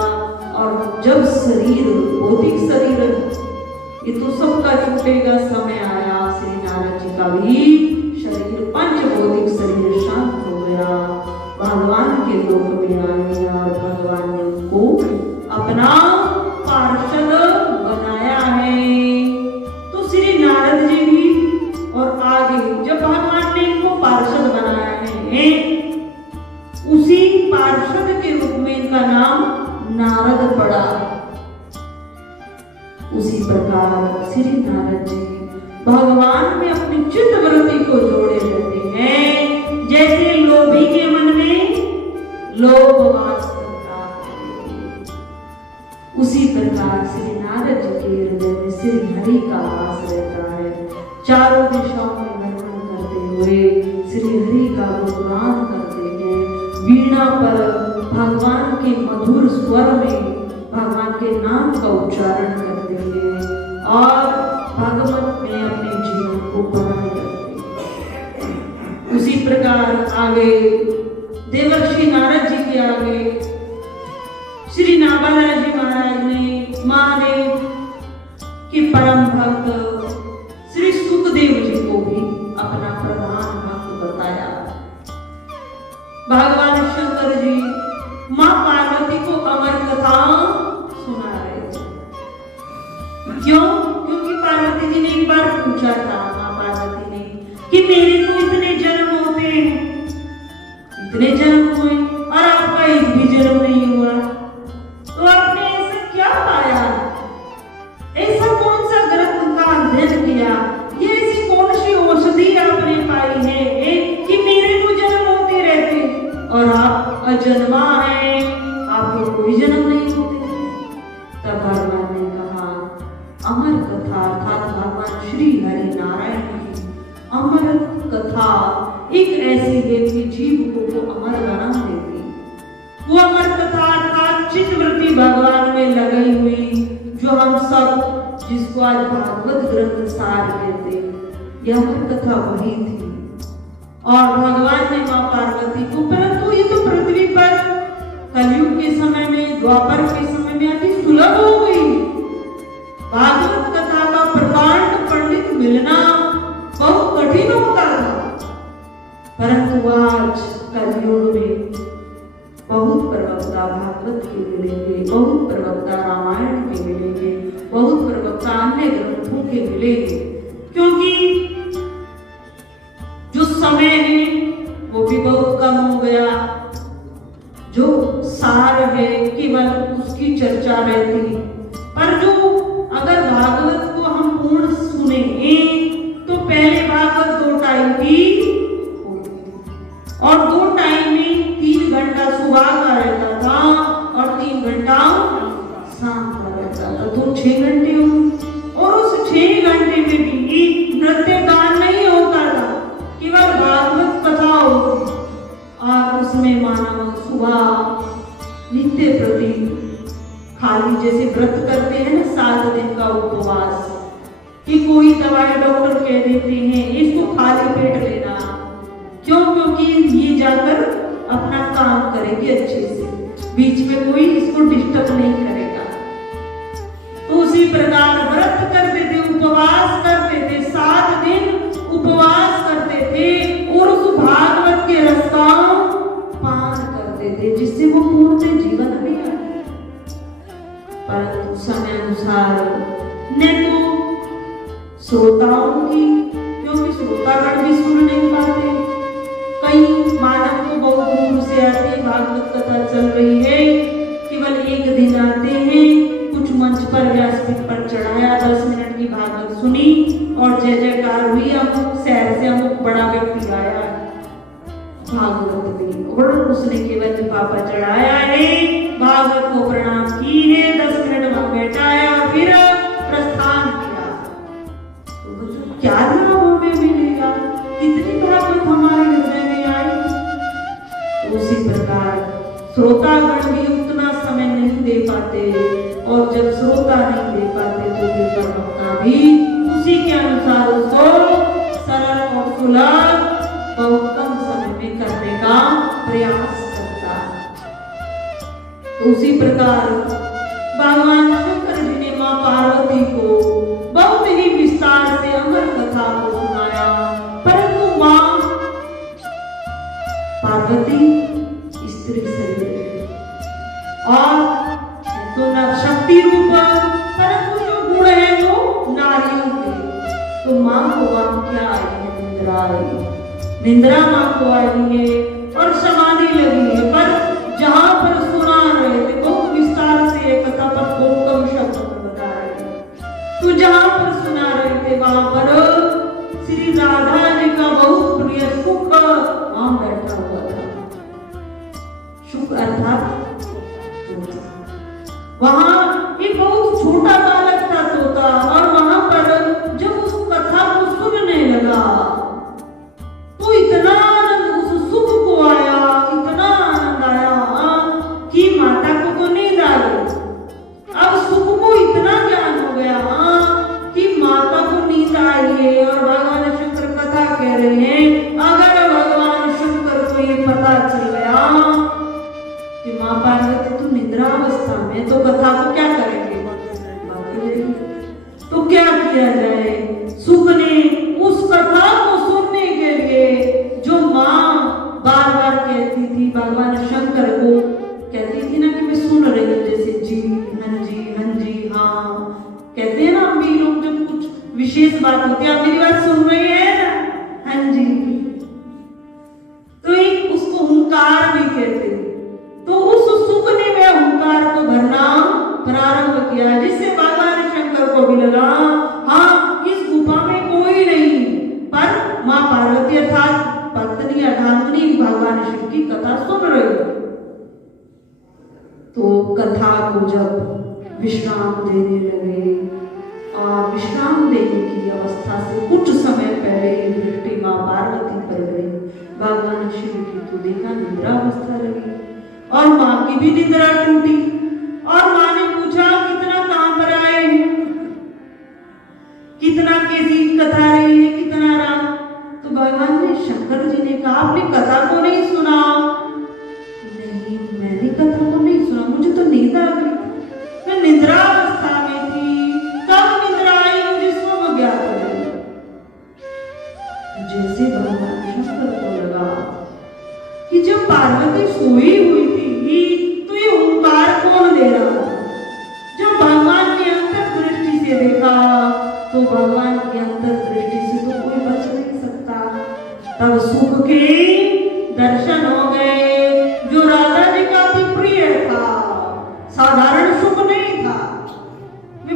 और जब शरीर, भौतिक शरीर, ये तो सबका छूटेगा, समय आया श्री नारद जी का भी शरीर, पंच भौतिक शरीर शांत हो गया, भगवान के लोक में आए और भगवान ने उनको अपना पार्षद बनाया है। तो श्री नारद जी भी और आगे जब भगवान ने इनको पार्षद बनाया है, उसी पार्षद के रूप में इनका नाम नारद पड़ा। उसी प्रकार श्री नारद जी भगवान में अपनी चित्तवृत्ति को जोड़े रहते हैं, जैसे लोभी के मन में लोभ वास करता है, उसी प्रकार श्री नारद जी के हृदय में श्री हरि का वास रहता है। चारों दिशाओं में भ्रमण करते हुए श्री हरि का गुणगान करते हैं, वीणा पर भगवान के मधुर स्वर में भगवान के नाम का उच्चारण करते हैं और भगवत में अपने जीवन को बनाए रखते हैं। उसी प्रकार आगे देवर्षि नारद जी के आगे श्री नाबाला जी महाराज ने महादेव के परम भक्त श्री सुखदेव जी को भी अपना प्रधान भक्त बताया। भगवान शंकर जी मां पार्वती को अमर कथा सुना रहे थे। क्यों? क्योंकि पार्वती जी ने एक बार पूछा था, मां पार्वती ने, कि मेरे तो इतने जन्म होते हैं, इतने जन्म हुए और आपका एक भी जन्म नहीं हुआ, तो आपने ऐसा क्या पाया? ऐसा कौन सा ग्रंथ का अध्ययन किया? ये ऐसी कौन सी औषधि आपने पाई है कि मेरे तो जन्म होते रहते और आप अजन्मा है, आपके कोई जन्म नहीं होते? तब भगवान ने कहा, अमर कथा अर्थात भगवान श्री हरि नारायण की अमर कथा एक ऐसी है कि जीव को अमर बना देती। वो अमर कथा अर्थात चित्तवृत्ति भगवान में लगाई हुई, जो हम सब जिसको आज भागवत ग्रंथ सार कहते हैं, यह कथा वही थी। और भगवान ने मां पार्वती को, परंतु ये तो पृथ्वी पर कलयुग के समय में, द्वापर के समय में अति सुलभ हो गई। भागवत कथा का प्रकांड पंडित मिलना बहुत कठिन होता था, परंतु आज कलयुग में बहुत प्रवक्ता भागवत के मिलेंगे, बहुत प्रवक्ता रामायण के मिलेंगे, बहुत प्रवक्ता अन्य ग्रंथों के मिलेंगे, क्योंकि जो समय है वो भी बहुत कम हो गया। जो सार है केवल उसकी चर्चा रहती, पर जो अगर भागवत को हम पूर्ण सुने तो पहले भागवत 2 टाइम की होती, और 2 टाइम में 3 घंटा सुबह का रहता था और 3 घंटा शाम का रहता था, तो 6 घंटे हो। और उस 6 घंटे में भी नृत्य गान नहीं होता था, केवल भागवत कथा होती, और उसमें मानव सुबह नित्य प्रति खाली जैसे व्रत करते हैं ना 7 दिन का उपवास, कि कोई दवाई डॉक्टर कह देते हैं इसको खाली पेट लेना, क्यों? क्योंकि ये जाकर अपना काम करेगी अच्छे से, बीच में कोई इसको डिस्टर्ब नहीं करेगा। तो उसी प्रकार व्रत करते थे, उपवास करते थे, 7 दिन उपवास करते थे और उस भागवत के रस का पान करते थे, जिससे वो पूर्ण जीवन में आए। परंतु समय अनुसार न तो श्रोताओं की, क्योंकि श्रोतागण भी सुन नहीं पाते, कई मानव को बहुत दूर से आते, भागवत कथा चल रही है, केवल 1 दिन आते हैं, कुछ मंच पर व्यासपीठ पर चढ़ाया, 10 मिनट की भागवत सुनी और जय जयकार हुई, अमुक शहर से अमुक बड़ा व्यक्ति आया भागवत में, और उसने केवल लिफाफा चढ़ाया है, भागवत को प्रणाम की है, 10 मिनट वहां बैठाया और फिर प्रस्थान किया। तो क्या लाभ हमें मिलेगा? कितनी भागवत हमारे हृदय में आई? उसी प्रकार श्रोतागण भी उतना समय नहीं दे पाते, और जब श्रोता नहीं दे पाते तो फिर प्रवक्ता भी उसी के अनुसार उसको सरल और सुलभ बहुत कम समय में करने का प्रयास करता है। तो उसी प्रकार भगवान शंकर जी ने मां पार्वती को बहुत ही विस्तार से अमर कथा को सुनाया, परंतु मां पार्वती स्त्री शरीर और तो न शक्ति रूप, परंतु जो गुण है वो नारियों के। तो मां को वहां क्या आई है? निंद्रा आई, निंद्रा मां को आई है और समाधि लगी है। पर जहां पर सुना रहे थे बहुत विस्तार से कथा पर बहुत कम शब्द में बता रहे थे, तो जहां पर सुना रहे थे वहां पर श्री राधा जी का बहुत प्रिय सुख वहां बैठा हुआ था। सुख अर्थात वहां एक बहुत छोटा बालक था तोता, और वहां पर जब उस कथा को सुनने लगा तो इतना आनंद उस सुख को आया, इतना आनंद आया कि माता को तो नींद आ गई। अब सुख को इतना ज्ञान हो गया कि माता को नींद आई है, और भगवान शंकर कथा कह रहे हैं। अगर भगवान शंकर को ये पता चल गया कि मां पार्वती तो निद्रावस्था में, तो कथा को क्या करेंगे? तो क्या किया जाए? सुख ने उस कथा को सुनने के लिए जो मां बार बार कहती थी, भगवान शंकर को कहती थी ना कि मैं सुन रही हूँ, जैसे जी हाँ जी हाँ कहते हैं ना हम भी लोग, जब कुछ विशेष बात होती है, आप मेरी बात सुन रहे हैं ना? हाँ जी। तो एक उसको हुंकार भी कहते हैं। तो उस सुख ने वह हुंकार को भरना प्रारंभ किया, जिससे भगवान शंकर को भी लगा हाँ इस गुफा में कोई नहीं, पर मां पार्वती अर्थात पत्नी अर्धांगिनी भगवान शिव की कथा सुन रही है। तो कथा को जब विश्राम देने लगे, और विश्राम देने की अवस्था से कुछ समय पहले ये दृष्टि मां पार्वती पर गई, भगवान शिव की तो देखा निद्रा अवस्था लगी, और मां की भी निद्रा टूटी, और मां ने पूछा कितना कहां पर आए, कितना कैसी कथा रही है, कितना जैसे भगवान शंकर को लगा कि जब पार्वती सोई हुई थी तो ये ओंकार कौन दे रहा था। जब भगवान की अंतर दृष्टि से देखा तो भगवान की अंतर दृष्टि से तो कोई बच नहीं सकता। तब सुख के दर्शन हो गए। जो राधा जी का अति प्रिय था, साधारण सुख नहीं था,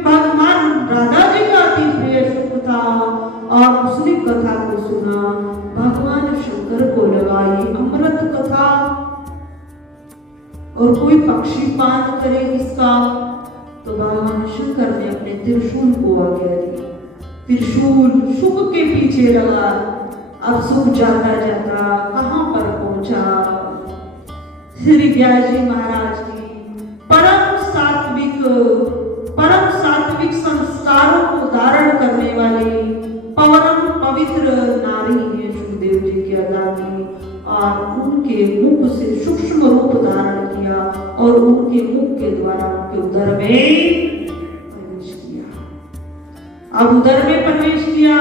भगवान राधा जी का अति प्रिय सुख था। और उसने कथा को सुना। भगवान शंकर को लगा ये अमृत कथा, और कोई पक्षी पान करे इसका। तो भगवान शंकर ने अपने त्रिशूल को आज्ञा दी। त्रिशूल सुख के पीछे लगा। अब सुख जाता जाता कहां पर पहुंचा। श्री व्यास जी महाराज की परम सात्विक संस्कारों को धारण करने वाली परम पवित्र नारी है सुखदेव जी की अदानी। और उनके मुख से सूक्ष्म रूप धारण किया और उनके मुख के द्वारा उनके उदर में प्रवेश किया। अब उदर में प्रवेश किया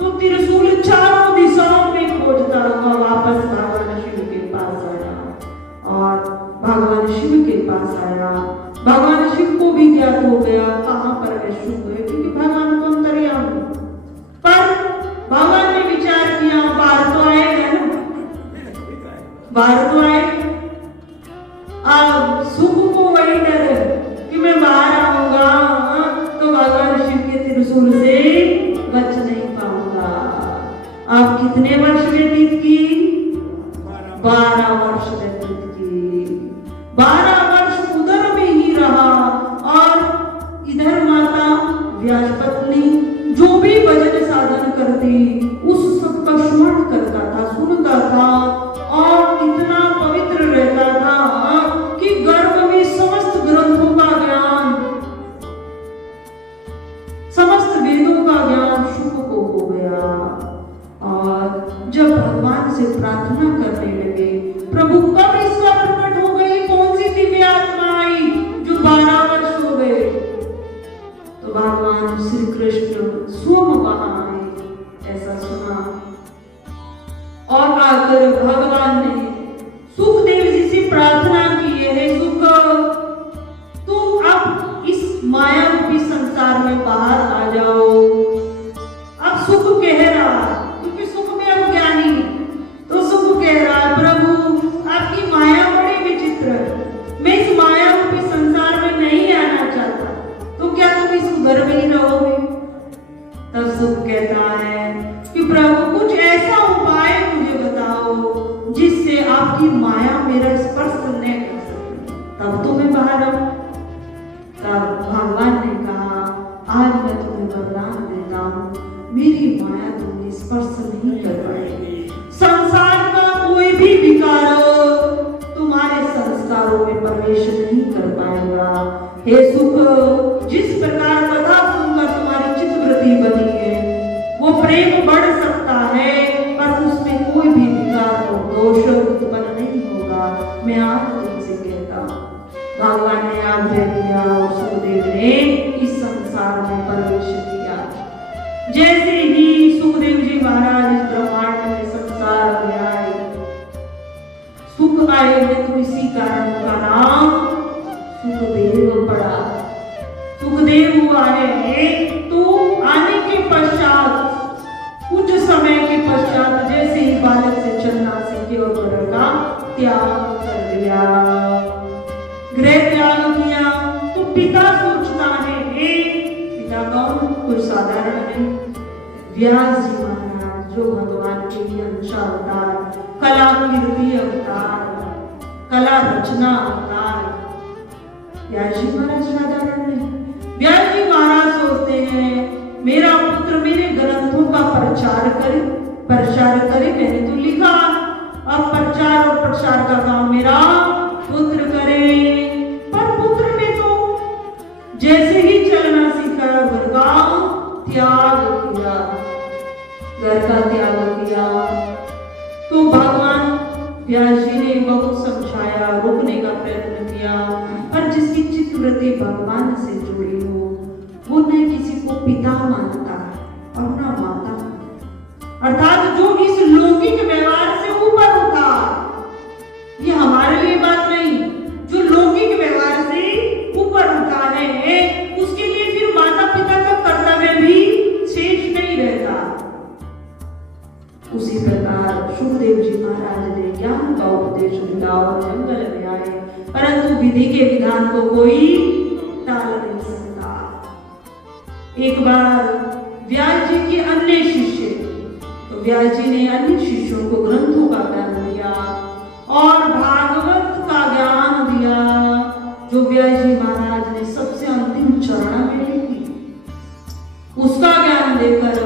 तो त्रिशूल चारों दिशाओं में खोजता हुआ वापस भगवान शिव के पास आया। और भगवान शिव के पास आया। भगवान शिव को भी ज्ञात हो गया कहां पर वे शुभ है, क्योंकि भगवान को अंतर्यामी। पर भगवान ने विचार किया बाहर तो आएगा ना, बाहर तो आए। अब सुख को वही डर है कि मैं बाहर आऊंगा तो भगवान शिव के त्रिशूल से बच नहीं पाऊंगा। अब कितने वर्ष व्यतीत की? 12 वर्ष व्यतीत की। 12 वर्ष उधर में ही रहा। और इधर माता व्यास पत्नी जो भी भजन साधन करती उस सब का श्रवण करता था, सुनता था और इतना पवित्र रहता था कि गर्भ में समस्त ग्रंथों का ज्ञान, समस्त वेदों का ज्ञान शुक को हो गया। और जब भगवान से प्रार्थना करने लगे, प्रभु कब इसका प्रकट हो गई, कौन सी दिव्य आत्मा आई जो 12 वर्ष हो गए। तो भगवान श्री कृष्ण स्वयं वहां आए, ऐसा सुना। और आकर भगवान ने सुखदेव जी से प्रार्थना की है, सुख तुम अब इस माया रूपी संसार में बाहर आ जाओ। अब सुख कह रहा, क्योंकि सुख में अब ज्ञानी, तो सुख कह रहा प्रभु आपकी माया बड़ी विचित्र है, मैं इस माया रूपी संसार में नहीं आना चाहता, तो क्या तुम इस घर में ही रहोगे। तब सुख कहता है कि प्रभु कुछ ऐसा उपाय मुझे बताओ जिससे आपकी माया मेरा स्पर्श न कर सके, तब तो मैं बाहर आऊं। तब भगवान ने कहा आज मैं तुम्हें वरदान देता हूं, मेरी माया तुम्हें स्पर्श नहीं कर पाएगी। संसार का कोई भी विकार तुम्हारे संस्कारों में प्रवेश नहीं कर पाएगा। हे सुख, जिस प्रकार कथा सुनकर तुम्हारी चित्तवृत्ति बनी है वो प्रेम बढ़ सकता है, पर उसमें कोई भी विकार और दोष उत्पन्न नहीं होगा। मैं आज तुमसे कहता हूं। भगवान ने आज्ञा दिया और सुखदेव ने इस संसार में प्रवेश किया। जैसे ही सुखदेव जी महाराज इस ब्रह्मांड में संसार में आए, सुख आए हैं तो इसी कारण उनका नाम सुखदेव पड़ा। सुखदेव हुआ है तो आने के पश्चात, कुछ समय के पश्चात जैसे ही बालक से चलना सीखे और घर का त्याग कर दिया, गृह त्याग किया, तो पिता सोचता है पिता कौन, कोई साधारण नहीं, व्यास जी महाराज जो भगवान के लिए अंश अवतार, कला कीर्ति अवतार, कला रचना अवतार। व्यास जी महाराज साधारण नहीं। व्यास जी महाराज सोचते हैं मेरा पुत्र मेरे ग्रंथों का प्रचार करे, मैंने तो लिखा, अब प्रचार और प्रसार का काम मेरा पुत्र करे। पर पुत्र ने तो जैसे ही चलना सीखा घर का त्याग किया, घर का त्याग किया। तो भगवान व्यास जी ने बहुत समझाया, रोकने का प्रयत्न किया, पर जिसकी चित्तवृत्ति भगवान से जुड़ी हो वो न किसी को पिता मानता है और न माता। अर्थात जो इस लौकिक व्यवहार से ऊपर उठा। ये हमारे लिए बात नहीं, जो लौकिक व्यवहार से ऊपर उठा है उसके लिए फिर माता पिता का कर्तव्य भी शेष नहीं रहता। उसी प्रकार सुखदेव जी महाराज ने ज्ञान का उपदेश दिया और जंगल में आए, परंतु विधि के विधान को कोई टाल नहीं सकता। एक बार व्यास जी के अन्य शिष्य, तो व्यास जी ने अन्य शिष्यों को ग्रंथों का ज्ञान दिया और भागवत का ज्ञान दिया, जो व्यास जी महाराज ने सबसे अंतिम चरण में ली। उसका ज्ञान देकर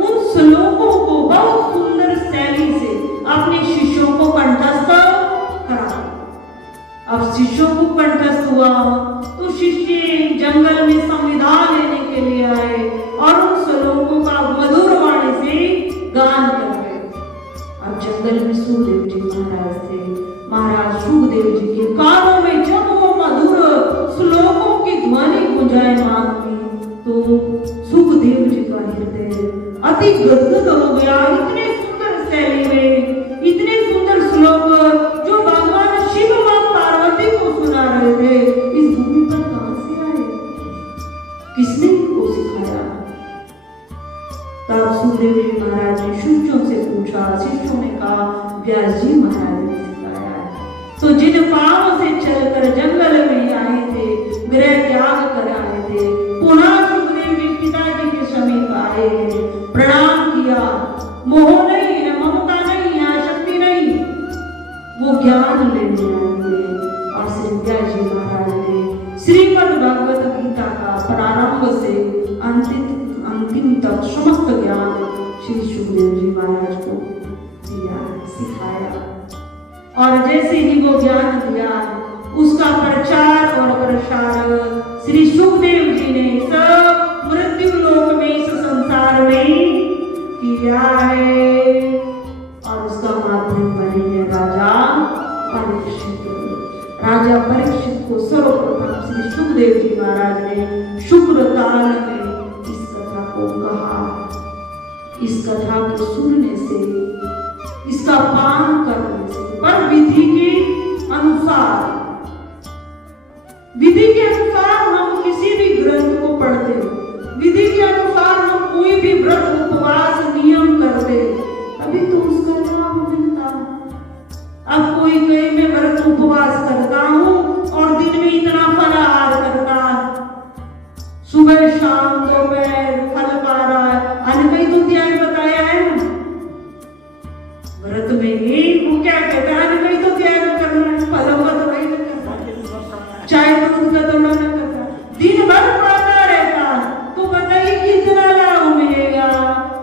उन श्लोकों को बहुत सुंदर शैली से अपने शिष्यों को कंठस्थ करा। अब शिष्यों को कंठस्थ हुआ तो शिष्य जंगल में संविधान लेने के लिए आए और उन श्लोकों का मधुर वाणी से गान कर गए। अब जंगल में सुखदेव जी महाराज थे। महाराज सुखदेव जी के कानों में जब वो मधुर श्लोकों की ध्वनि गुंजायमान हुई तो सुखदेव जी का हृदय अति गदगद हो गया। इतने सुंदर शैली में इतने सुंदर श्लोक जो भगवान शिव व पार्वती को सुना रहे थे, इस भूमि पर कहां से आए, किसने इनको सिखाया? तब सुखदेव जी महाराज ने शिष्यों से पूछा। शिष्यों ने कहा व्यास जी महाराज ने सिखाया है। तो जिन पांव से चलकर जंगल में आए थे, गृह त्याग कर आए थे, पुनः सुखदेव जी पिताजी के समीप आए, प्रणाम किया, मोह नहीं है, ममता नहीं है, आसक्ति नहीं, वो ज्ञान लेने आए। और श्री व्यास जी महाराज ने श्रीमद् भगवत गीता का प्रारंभ से अंतिम तक समस्त ज्ञान श्री सुखदेव जी महाराज को दिया, सिखाया। और जैसे ही वो ज्ञान दिया उसका प्रचार और प्रसार श्री सुखदेव जी ने सब मृत्यु लोक में इस संसार में किया है। और उसका माध्यम बने हैं राजा परीक्षित। राजा परीक्षित को सर्वप्रथम श्री सुखदेव जी महाराज ने शुक्र काल में इस कथा को कहा। इस कथा को सुनने से, इसका पान करने से, पर विधि के अनुसार, विधि के अनुसार हम किसी भी ग्रंथ को पढ़ते, विधि के अनुसार हम कोई भी व्रत उपवास नियम करते, अभी तो उसका लाभ मिलता। अब कोई कहे मैं व्रत उपवास करता हूँ और दिन में इतना फलाहार करता, सुबह शाम दोपहर फल पा रहा है, अनकई तो त्याग बताया है ना व्रत में ही। वो क्या कहता है, अनकई तो त्याग करना है, फलों का तो नहीं करता, चाय दूध का तो ना करता, दिन भर पढ़ता रहता, तो बताइए कितना लाभ मिलेगा।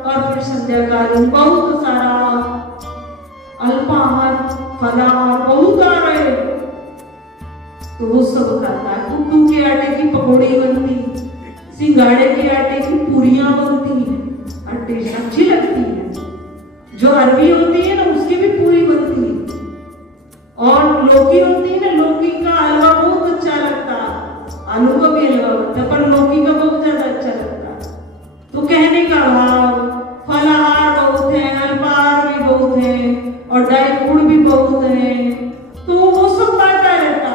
और फिर संध्याकालीन बहुत सारा अल्पाहार फलाहार बहुत आ रहे, तो वो सब खाता है। कुट्टू के आटे की पकौड़ी बनती, सिंगाड़े के आटे की पूरियां बनती हैं, और टेस्ट अच्छी लगती है। जो अरबी होती है ना उसकी भी पूरी बनती है, और लौकी होती है ना, लौकी का हलवा बहुत अच्छा लगता, आलू का भी हलवा बनता है, पर लौकी का बहुत ज्यादा अच्छा लगता है। तो कहने का भाव, फलाहार बहुत है, अल्पाहार भी बहुत है, और ड्राई फ्रूट भी बहुत है, तो वो सब बांटा रहता।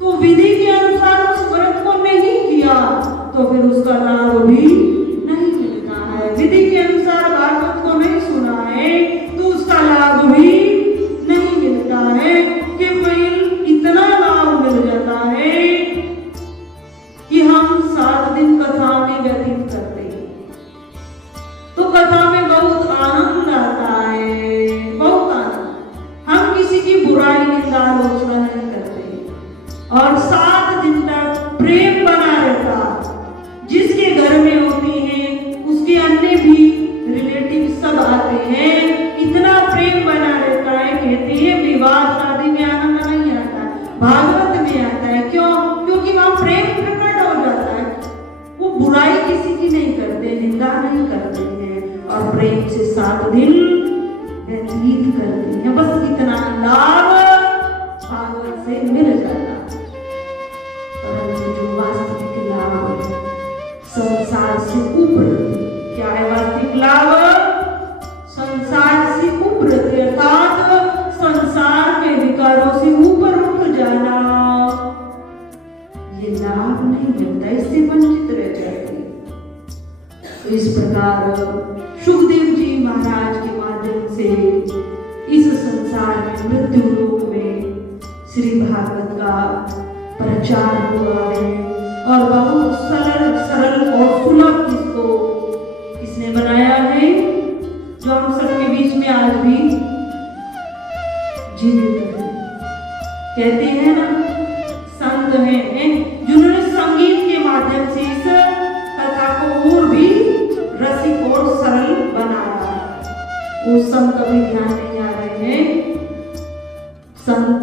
तो विधि के अनुसार उस व्रत को नहीं किया तो फिर उसका लाभ भी नहीं मिलता है। विधि के अनुसार भागवत को नहीं सुना है तो उसका लाभ भी नहीं मिलता है। केवल इतना लाभ मिल जाता है कि हम 7 दिन कथा में व्यतीत करते हैं, तो कथा में बहुत आनंद आता है, बहुत आनंद। हम किसी की बुराई निंदा आलोचना नहीं करते, और 7 दिन तक प्रेम बना रहता। जिसके घर में होती है उसके अन्य भी रिलेटिव सब आते हैं, इतना प्रेम बना रहता है। कहते हैं विवाह शादी में आनंद नहीं आता, भागवत में आता है। क्यों? क्योंकि वहां प्रेम प्रकट हो जाता है। वो बुराई किसी की नहीं करते, निंदा नहीं करते हैं, और प्रेम से 7 दिन व्यतीत करते हैं। बस इतना लाभ भागवत से मिल जाता। परंतु जो वास्तविक लाभ है संसार से ऊपर, क्या है वास्तविक लाभ? से उभरते अर्थात संसार के विकारों से ऊपर उठ जाना, ये लाभ नहीं मिलता, इससे वंचित रह जाएगी। तो इस प्रकार सुखदेव जी महाराज के माध्यम से इस संसार में मृत्यु लोक में श्री भागवत का प्रचार हुआ है और बहुत सरल सरल और सुलभ इसको किसने बनाया है, जो हम सबके बीच में आज भी जीवित है। कहते हैं ना, संत हैं जिन्होंने संगीत के माध्यम से इस कथा को और भी रसिक और सरल बनाया। वो संत अभी ध्यान नहीं आ रहे हैं, संत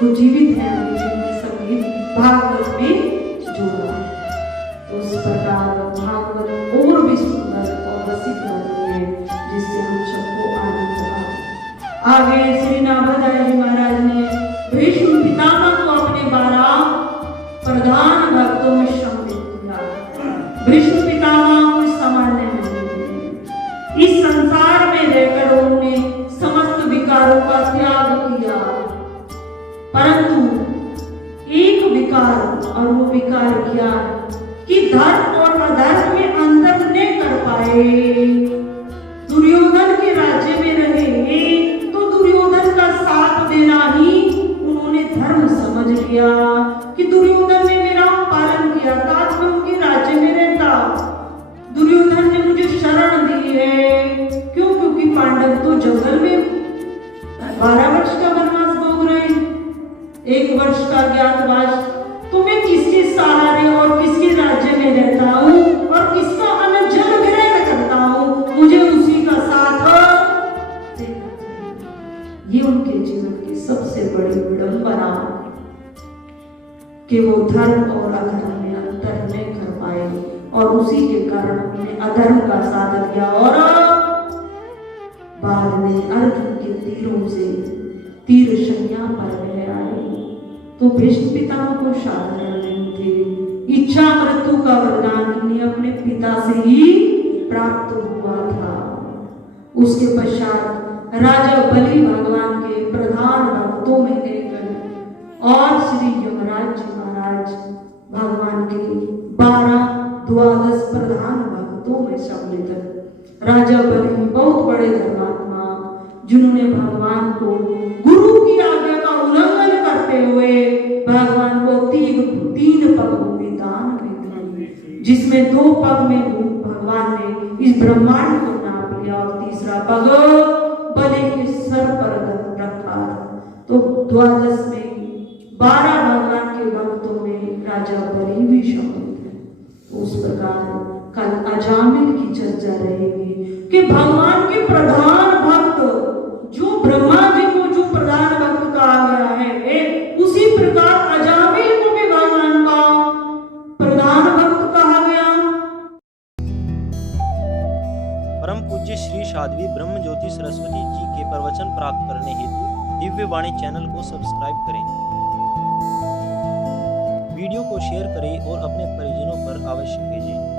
वो जीवित है अभी, जिन्होंने संगीत भागवत में जोड़ा। उस प्रकार भागवत और भी सुंदर और रसिक बनी है, जिससे हम सबको आनंद आए। आगे श्री नाभदाय जी महाराज ने भीष्म पितामह को अपने 12 प्रधान भक्तों में सम्मिलित किया। भीष्म पितामह कोई सामान्य नहीं है, इस संसार में रहकर उन्होंने समस्त विकारों का त्याग किया, परंतु एक विकार, और वो विकार क्या कि धर्म और अधर्म में अंतर न कर पाए। दुर्योधन के राज्य में रहे तो दुर्योधन का साथ देना ही उन्होंने धर्म समझ लिया कि दुर्योधन ने मेरा पालन किया था, मैं उनके राज्य में रहता। दुर्योधन ने मुझे शरण दी है, क्यों? क्योंकि पांडव तो जंगल में 12 वर्ष का वनवास भोग रहे, 1 वर्ष का ज्ञातवास। तो मैं किसके सहारे और किसके राज्य में रहता हूँ और किसका अन्न जल ग्रहण करता हूँ, मुझे उसी का साथ देना चाहिए। ये उनके जीवन की सबसे बड़ी विडंबना कि वो धर्म और अधर्म में अंतर नहीं कर पाए और उसी के कारण उन्होंने अधर्म का साथ दिया और बाद में अर्जुन के तीरों से तीर शैया पर वह आए। तो भीष्म पितामह को साधारण नहीं थे, इच्छा मृत्यु का वरदान इन्हें अपने पिता से ही प्राप्त हुआ था। उसके पश्चात राजा बलि भगवान के प्रधान भक्तों में एक और श्री यमराज जी महाराज भगवान के 12 प्रधान भक्तों में सम्मिलित। राजा बलि बहुत बड़े धर्मात्मा, जिन्होंने भगवान को गुरु की आज्ञा का उल्लंघन करते हुए भगवान को 3 पग भूमि दान दी, जिसमें 2 पग में भगवान ने इस ब्रह्मांड को नाप लिया और तीसरा पग बलि के सर पर रखा। तो द्वादश में 12 भगवान के भक्तों में राजा बलि भी शामिल है। उस प्रकार कल अजामिल की चर्चा रहेगी कि भगवान के प्रधान भक्त, जो ब्रह्मा जी को जो प्रधान भक्त कहा गया है, उसी प्रकार अजामिल को भी भगवान का प्रधान भक्त कहा गया। परम पूज्य श्री साध्वी ब्रह्म ज्योति सरस्वती जी के प्रवचन प्राप्त करने हेतु दिव्य वाणी चैनल को सब्सक्राइब करें, वीडियो को शेयर करें और अपने परिजनों पर अवश्य भेजें।